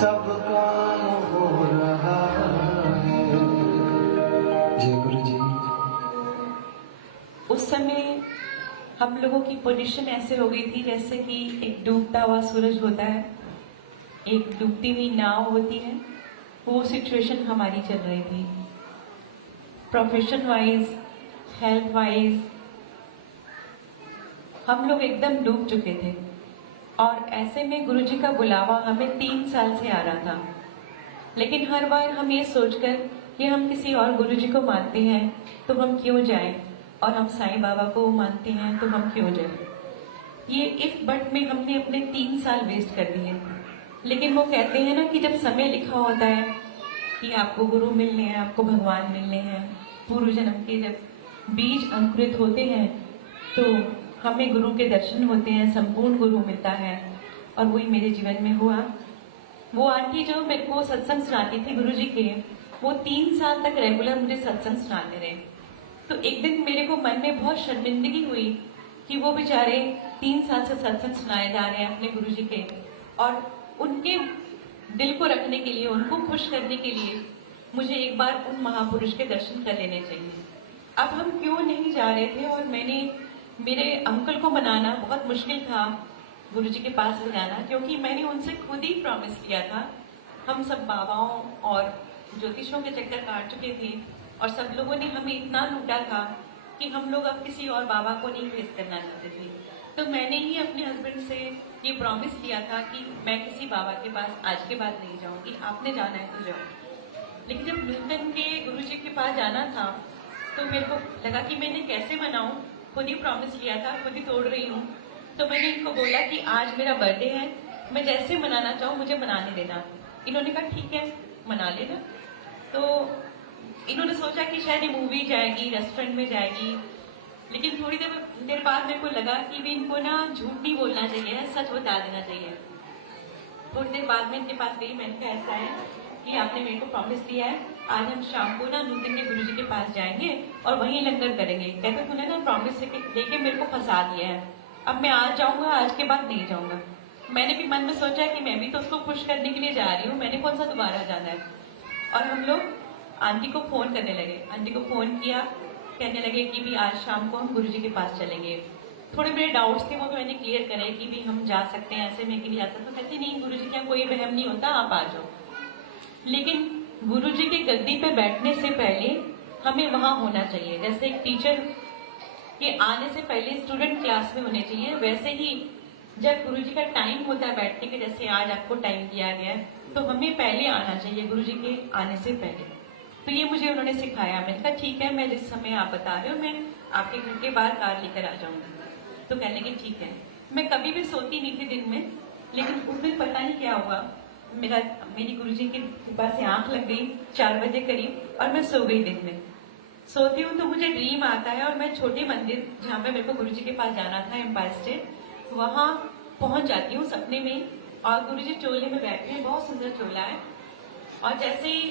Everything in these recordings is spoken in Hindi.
सब काम हो रहा है। जय गुरु जी। उस समय हम लोगों की पोजीशन ऐसे हो गई थी जैसे कि एक डूबता हुआ सूरज होता है, एक डूबती हुई नाव होती है, वो सिचुएशन हमारी चल रही थी। प्रोफेशन वाइज, हेल्थ वाइज हम लोग एकदम डूब चुके थे। और ऐसे में गुरुजी का बुलावा हमें 3 साल से आ रहा था। लेकिन हर बार हम ये सोचकर कि हम किसी और गुरुजी को मानते हैं तो हम क्यों जाएं, और हम साईं बाबा को मानते हैं तो हम क्यों जाएं। ये इफ बट में हमने अपने 3 साल वेस्ट कर दिए। लेकिन वो कहते हैं ना कि जब समय लिखा होता है कि आपको गुरु मिलने हैं, आपको भगवान मिलने हैं, पूर्व जन्म के जब बीज अंकुरित होते हैं तो हमें गुरु के दर्शन होते हैं, संपूर्ण गुरु मिलता है। और वही मेरे जीवन में हुआ। वो आंटी जो मेरे को सत्संग सुनाती थी गुरुजी के, वो 3 साल तक रेगुलर मुझे सत्संग सुनाते रहे। तो एक दिन मेरे को मन में बहुत शर्मिंदगी हुई कि वो बेचारे 3 साल से सत्संग सुनाए जा रहे हैं अपने गुरुजी के, और उनके दिल को रखने के लिए, उनको खुश करने के लिए मुझे एक बार उन महापुरुष के दर्शन कर लेने चाहिए। अब हम क्यों नहीं जा रहे थे, और मेरे अंकल को मनाना बहुत मुश्किल था गुरुजी के पास ले जाना, क्योंकि मैंने उनसे खुद ही प्रॉमिस किया था। हम सब बाबाओं और ज्योतिषों के चक्कर काट चुके थे और सब लोगों ने हमें इतना लूटा था कि हम लोग अब किसी और बाबा को नहीं फेस करना चाहते थे। तो मैंने ही अपने हस्बैंड से ये प्रॉमिस किया था कि मैं किसी बाबा के पास आज के बाद नहीं जाऊंगी, आपने जाना है तो जाओ। लेकिन जब नूतन के गुरुजी के पास जाना था तो मेरे को लगा कि मैंने कैसे मनाऊं, खुद ही प्रॉमिस किया था, खुद ही तोड़ रही हूँ। तो मैंने इनको बोला कि आज मेरा बर्थडे है, मैं जैसे मनाना चाहूँ मुझे मनाने देना। इन्होंने कहा ठीक है मना लेना। तो इन्होंने सोचा कि शायद ये मूवी जाएगी, रेस्टोरेंट में जाएगी। लेकिन थोड़ी देर बाद मेरे को लगा कि भी इनको ना झूठ नहीं बोलना चाहिए, सच बता देना चाहिए। थोड़ी देर बाद में इनके पास गई, मैंने कहा ऐसा है कि आपने मेरे को प्रॉमिस दिया है, आज हम शाम को ना नूतन के गुरुजी के पास जाएंगे और वहीं लंगर करेंगे। कहते तूने ना प्रॉमिस लेके मेरे को फंसा दिया है, अब मैं आज जाऊंगा, आज के बाद नहीं जाऊंगा। मैंने भी मन में सोचा कि मैं भी तो उसको खुश करने के लिए जा रही हूँ, मैंने कौन सा दोबारा जाना है। और हम लोग आंटी को फोन करने लगे, आंटी को फोन किया, कहने लगे कि भी आज शाम को हम गुरुजी के पास चलेंगे। थोड़े मेरे डाउट्स थे, वो मैंने क्लियर करे कि भी हम जा सकते हैं, ऐसे में कि नहीं जा सकते। तो कहती नहीं गुरुजी क्या कोई वहम नहीं होता, आप आ जाओ। लेकिन गुरुजी की गद्दी पे बैठने से पहले हमें वहां होना चाहिए। जैसे एक टीचर के आने से पहले स्टूडेंट क्लास में होने चाहिए, वैसे ही जब गुरुजी का टाइम होता है बैठने के, जैसे आज आपको टाइम दिया गया है, तो हमें पहले आना चाहिए गुरुजी के आने से पहले। तो ये मुझे उन्होंने सिखाया। मैंने कहा ठीक है, मैं जिस समय आप बता रहे हो मैं आपके घर के बाहर कार लेकर आ जाऊंगी। तो कहने लगे ठीक है। मैं कभी भी सोती नहीं थी दिन में, लेकिन उस दिन पता नहीं क्या हुआ, मेरी गुरुजी के पास से आंख लग गई 4 बजे करीब, और मैं सो गई। दिन में सोती हूँ तो मुझे ड्रीम आता है और मैं छोटे मंदिर जहाँ पे मेरे को गुरुजी के पास जाना था, एम्पायर स्टेट, वहां पहुंच जाती हूँ सपने में। और गुरुजी चोले में बैठे हैं, बहुत सुंदर चोला है। और जैसे ही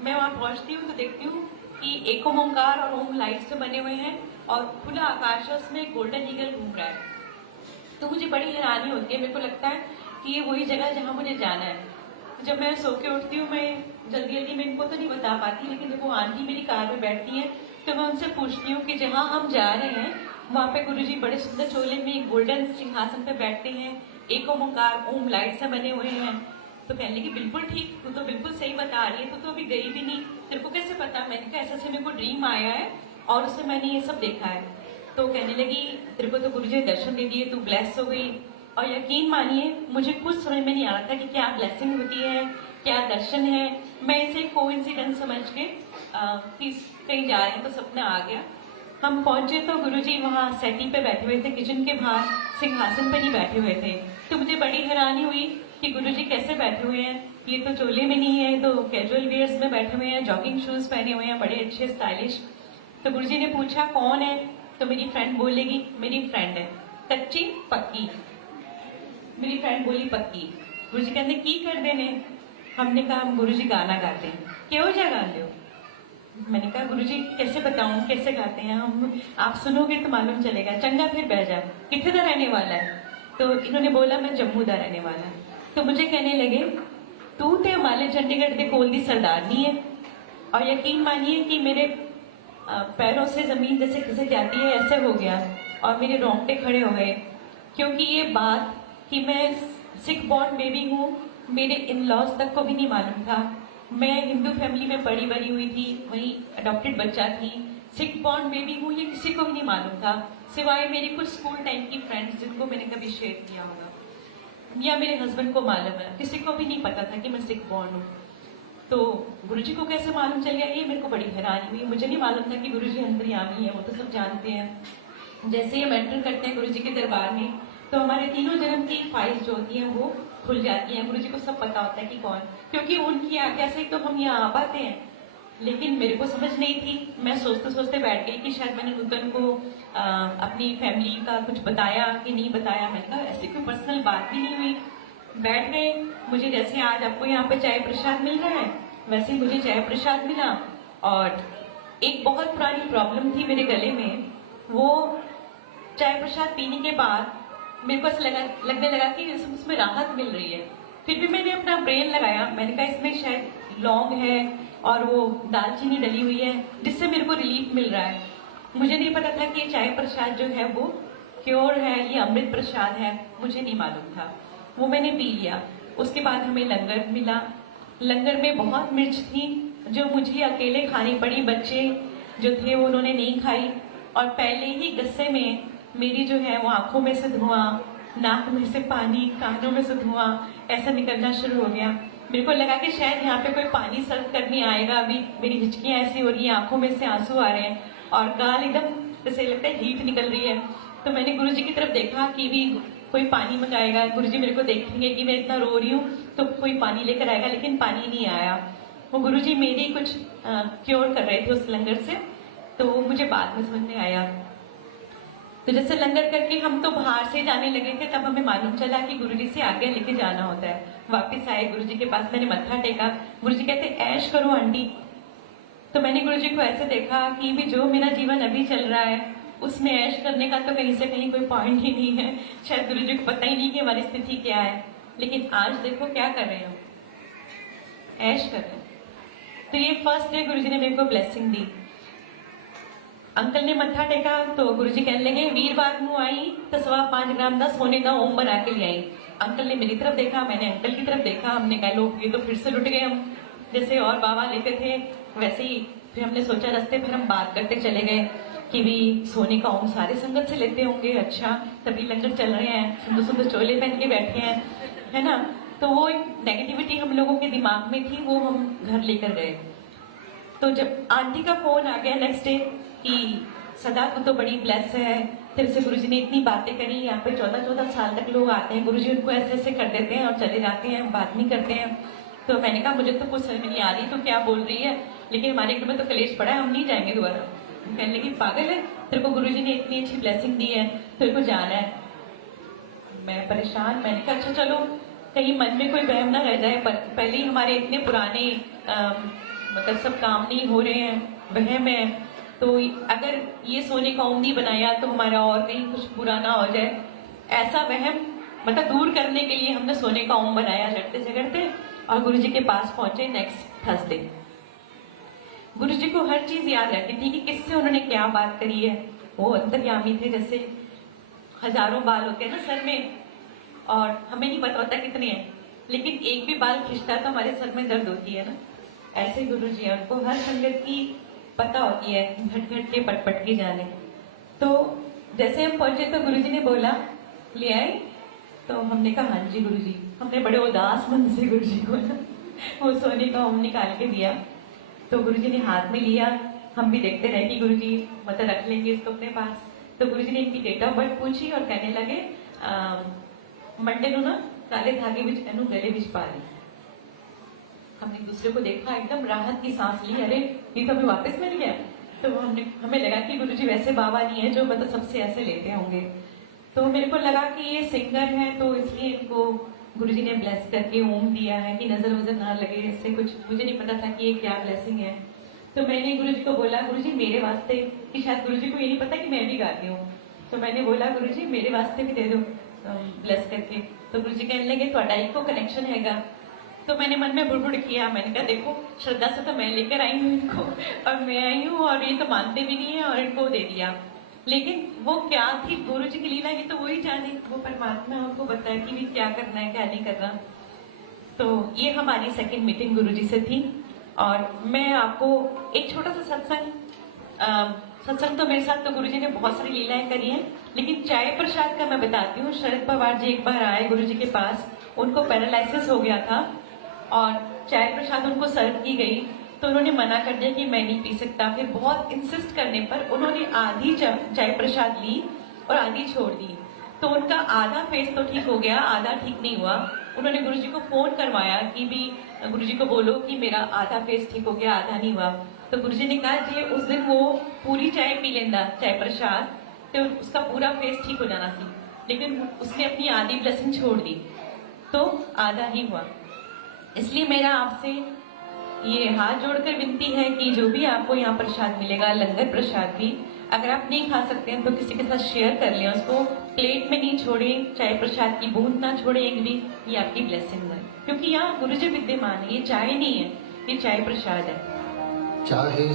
मैं वहां पहुंचती हूँ तो देखती हूँ कि एक ओमकार और ओम लाइट से बने हुए हैं और खुला आकाश है, उसमें गोल्डन ईगल घूम रहा है। तो मुझे बड़ी हैरानी होती है, मेरे को लगता है कि ये वही जगह जहां मुझे जाना है। जब मैं सो के उठती हूँ, मैं जल्दी जल्दी में इनको तो नहीं बता पाती, लेकिन जब वो आंटी मेरी कार में बैठती है तो मैं उनसे पूछती हूँ कि जहां हम जा रहे हैं वहां पे गुरुजी बड़े सुंदर चोले में गोल्डन सिंहासन पे बैठते हैं, एक ओमकार ओम लाइट से बने हुए हैं। तो कहने लगी बिल्कुल ठीक, तू तो बिल्कुल सही बता रही है, तू तो अभी गई भी नहीं, तेरे को कैसे पता। मैंने कहा ऐसा मेरे को ड्रीम आया है और उसमें मैंने ये सब देखा है। तो कहने लगी तेरे को तो गुरुजी ने दर्शन दे दिए, तू ब्लेस हो गई। और यकीन मानिए मुझे कुछ समझ में नहीं आ रहा था कि क्या ब्लेसिंग होती है, क्या दर्शन है। मैं इसे कोइंसिडेंस समझ के कि कहीं जा रहे हैं तो सपना आ गया। हम पहुंचे तो गुरुजी वहां सेटी पे बैठे हुए थे, किचन के बाहर सिंहासन पे नहीं बैठे हुए थे। तो मुझे बड़ी हैरानी हुई कि गुरुजी कैसे बैठे हुए हैं, ये तो चोले में नहीं है, तो कैजुअल वेयर्स में बैठे हुए हैं, जॉगिंग शूज पहने हुए हैं, बड़े अच्छे स्टाइलिश। तो गुरुजी ने पूछा कौन है, तो मेरी फ्रेंड बोलेगी मेरी फ्रेंड है, कच्ची पक्की। मेरी फ्रेंड बोली पक्की। गुरुजी कहते की कर देने। हमने कहा हम गुरुजी गाना गाते हैं। क्यों जा गा लो। मैंने कहा गुरुजी कैसे बताऊं कैसे गाते हैं हम, आप सुनोगे तो मालूम चलेगा। चंगा फिर बह जा, कितने का रहने वाला है। तो इन्होंने बोला मैं जम्मू का रहने वाला। तो मुझे कहने लगे तू ते हिमालय चंडीगढ़ के कोल दी सरदारनी है। और यकीन मानिए कि मेरे पैरों से जमीन जैसे खिसक जाती है, ऐसे हो गया और मेरे रोंगटे खड़े हो गए, क्योंकि ये बात कि मैं सिख बॉर्न बेबी हूँ मेरे इन लॉज तक को भी नहीं मालूम था। मैं हिंदू फैमिली में पड़ी बड़ी हुई थी, वहीं अडॉप्टेड बच्चा थी। सिख बॉर्न बेबी हूँ ये किसी को भी नहीं मालूम था, सिवाय मेरी कुछ स्कूल टाइम की फ्रेंड्स जिनको मैंने कभी शेयर किया होगा, या मेरे हस्बैंड को मालूम है। किसी को भी नहीं पता था कि मैं सिख बॉर्न हूँ। तो गुरुजी को कैसे मालूम चल गया, ये मेरे को बड़ी हैरानी हुई। मुझे नहीं मालूम था कि गुरुजी अंतर्यामी है, वो तो सब जानते हैं। जैसे ही हम एंटर करते हैं गुरुजी के दरबार में, तो हमारे तीनों जन्म की फाइल्स जो होती हैं वो खुल जाती हैं। गुरुजी को सब पता होता है कि कौन, क्योंकि उनकी आज्ञा से तो हम यहाँ आ पाते हैं। लेकिन मेरे को समझ नहीं थी, मैं सोचते सोचते बैठ गई कि शायद मैंने नूतन को अपनी फैमिली का कुछ बताया कि नहीं बताया। मैंने कहा ऐसी कोई पर्सनल बात भी नहीं हुई। बैठ गए। मुझे जैसे आज आपको यहाँ पे चाय प्रसाद मिल रहा है, वैसे ही मुझे चाय प्रसाद मिला। और एक बहुत पुरानी प्रॉब्लम थी मेरे गले में, वो चाय प्रसाद पीने के बाद मेरे को ऐसा लगने लगा कि उसमें राहत मिल रही है। फिर भी मैंने अपना ब्रेन लगाया, मैंने कहा इसमें शायद लौंग है और वो दालचीनी डली हुई है, जिससे मेरे को रिलीफ मिल रहा है। मुझे नहीं पता था कि ये चाय प्रसाद जो है वो क्योर है, ये अमृत प्रसाद है, मुझे नहीं मालूम था। वो मैंने पी लिया। उसके बाद हमें लंगर मिला। लंगर में बहुत मिर्च थी जो मुझे अकेले खानी पड़ी। बच्चे जो थे वो उन्होंने नहीं खाई। और पहले ही गुस्से में मेरी जो है वो आंखों में से धुआं, नाक में से पानी, कानों में से धुआं ऐसा निकलना शुरू हो गया। मेरे को लगा कि शायद यहाँ पे कोई पानी सर्व करने आएगा। अभी मेरी हिचकियां ऐसी हो रही है, आंखों में से आंसू आ रहे हैं और गाल एकदम जैसे लगता है हीट निकल रही है। तो मैंने गुरुजी की तरफ देखा कि भी कोई पानी मंगाएगा, गुरुजी मेरे को देखेंगे कि मैं इतना रो रही हूँ तो कोई पानी लेकर आएगा, लेकिन पानी नहीं आया। वो गुरुजी मेरी कुछ क्योर कर रहे थे उस लंगर से, तो मुझे बाद में समझ में आया। तो जैसे लंगर करके हम तो बाहर से जाने लगे थे, तब हमें मालूम चला कि गुरुजी से आगे लेके जाना होता है। वापस आए गुरुजी के पास, मैंने मत्था टेका। गुरुजी कहते ऐश करो आंटी। तो मैंने गुरुजी को ऐसे देखा कि भी जो मेरा जीवन अभी चल रहा है उसमें ऐश करने का तो कहीं से कहीं कोई पॉइंट ही नहीं है। शायद गुरुजी को पता ही नहीं कि हमारी स्थिति क्या है, लेकिन आज देखो क्या कर रहे हैं, ऐश कर रहे हैं। तो ये फर्स्ट डे गुरुजी ने मेरे को ब्लेसिंग दी। अंकल ने मत्था टेका तो गुरुजी कहने लगे वीरवार मुँह आई तो 5.25 ग्राम का सोने का ओम बना के ले आई। अंकल ने मेरी तरफ देखा, मैंने अंकल की तरफ देखा। हमने कहा लोग ये तो फिर से लुट गए हम, जैसे और बाबा लेते थे वैसे ही। फिर हमने सोचा रास्ते फिर हम बात करते चले गए कि भी सोने का ओम सारे संगत से लेते होंगे, अच्छा तभी लंगर चल रहे हैं, सुंदर सुंदर चोले पहन के बैठे हैं, है ना। तो वो एक नेगेटिविटी हम लोगों के दिमाग में थी, वो हम घर लेकर गए। तो जब आंटी का फोन आ गया नेक्स्ट डे कि सदा तू तो बड़ी ब्लेस है, तेरे से गुरुजी ने इतनी बातें करी, यहाँ पे 14-14 साल तक लोग आते हैं, गुरुजी उनको ऐसे ऐसे कर देते हैं और चले जाते हैं, बात नहीं करते हैं। तो मैंने कहा मुझे तो कुछ समझ में नहीं आ रही तो क्या बोल रही है, लेकिन हमारे घर में तो कलेश पड़ा है, हम नहीं जाएंगे दोबारा। कहने लगी पागल है, तेरे को गुरुजी ने इतनी अच्छी ब्लेसिंग दी है, तेरे को जाना है। मैं परेशान, मैंने कहा अच्छा चलो कहीं मन में कोई वहम ना रह जाए, पर पहले ही हमारे इतने पुराने मतलब सब काम नहीं हो रहे हैं, वहम है, तो अगर ये सोने का ओम नहीं बनाया तो हमारा और कहीं कुछ बुरा ना हो जाए, ऐसा वहम मतलब दूर करने के लिए हमने सोने का ओम बनाया लड़ते झगड़ते और गुरुजी के पास पहुंचे नेक्स्ट थर्सडे। गुरुजी को हर चीज याद रहती थी कि किससे उन्होंने क्या बात करी है। वो अंतर्यामी थे, जैसे हजारों बाल होते हैं ना सर में और हमें नहीं पता होता कितने हैं, लेकिन एक भी बाल खिंचता तो हमारे सर में दर्द होती है ना, ऐसे गुरुजी है, उनको हर संगत की पता होती है, घट घट के पट पट के जाने। तो जैसे हम पहुंचे तो गुरुजी ने बोला ले आए, तो हमने कहा हाँ जी गुरुजी। हमने बड़े उदास मन से गुरुजी को ना वो सोने का ओम निकाल के दिया। तो गुरुजी ने हाथ में लिया, हम भी देखते रहे कि गुरुजी मतलब रख लेंगे इसको अपने पास। तो गुरुजी ने इनकी डेट ऑफ बर्थ पूछी और कहने लगे मंडे नु ना काले धागे विच एनु गले विच पा ली। हमने दूसरे को देखा, एकदम राहत की सांस ली, अरे ये तो हमें वापस मिल गया। तो हमें लगा कि गुरुजी वैसे बाबा नहीं है जो मतलब सबसे ऐसे लेते होंगे। तो मेरे को लगा कि ये सिंगर है तो इसलिए इनको गुरुजी ने ब्लेस करके ओम दिया है कि नजर वजर ना लगे, इससे कुछ मुझे नहीं पता था कि ये क्या ब्लेसिंग है। तो मैंने गुरुजी को बोला गुरुजी मेरे वास्ते, कि शायद गुरुजी को ये नहीं पता कि मैं भी गाती हूँ, तो मैंने बोला गुरुजी मेरे वास्ते भी दे दो ब्लेस करके। तो गुरुजी कहने लगे ਤੁਹਾਡਾ ਇੱਕੋ कनेक्शन हैगा, तो मैंने मन में बुड़बुड़ किया, मैंने कहा देखो श्रद्धा से तो मैं लेकर आई हूँ इनको, और मैं आई हूँ और ये तो मानते भी नहीं है और इनको दे दिया। लेकिन वो क्या थी गुरु जी की लीला, ये तो वही जाने, वो परमात्मा हमको बताया कि भी क्या करना है क्या नहीं करना। तो ये हमारी सेकंड मीटिंग गुरु जी से थी। और मैं आपको एक छोटा सा सत्संग तो मेरे साथ तो गुरु जी ने बहुत सारी लीलाएं करी हैं, लेकिन चाय प्रसाद का मैं बताती हूँ। शरद पवार जी एक बार आए गुरु जी के पास, उनको पैरालिसिस हो गया था और चाय प्रसाद उनको सर्व की गई, तो उन्होंने मना कर दिया कि मैं नहीं पी सकता। फिर बहुत इंसिस्ट करने पर उन्होंने आधी चाय प्रसाद ली और आधी छोड़ दी। तो उनका आधा फेस तो ठीक हो गया, आधा ठीक नहीं हुआ। उन्होंने गुरुजी को फोन करवाया कि भी गुरुजी को बोलो कि मेरा आधा फेस ठीक हो गया, आधा नहीं हुआ। तो गुरुजी ने कहा जी उस दिन वो पूरी चाय पी लेंदा, चाय प्रसाद, तो उसका पूरा फेस ठीक हो जाना सी, लेकिन उसने अपनी आधी ब्लेसिंग छोड़ दी तो आधा ही हुआ। इसलिए मेरा आपसे ये हाथ जोड़कर विनती है कि जो भी आपको यहाँ प्रसाद मिलेगा, लंगर प्रसाद भी, अगर आप नहीं खा सकते हैं तो किसी के साथ शेयर कर लें, उसको प्लेट में नहीं छोड़ें, चाय प्रसाद की बूंद ना छोड़े एक भी, ये आपकी ब्लेसिंग है। क्योंकि यहाँ गुरु जी विद्यमान है, ये चाय नहीं है, ये चाय प्रसाद है। चाहे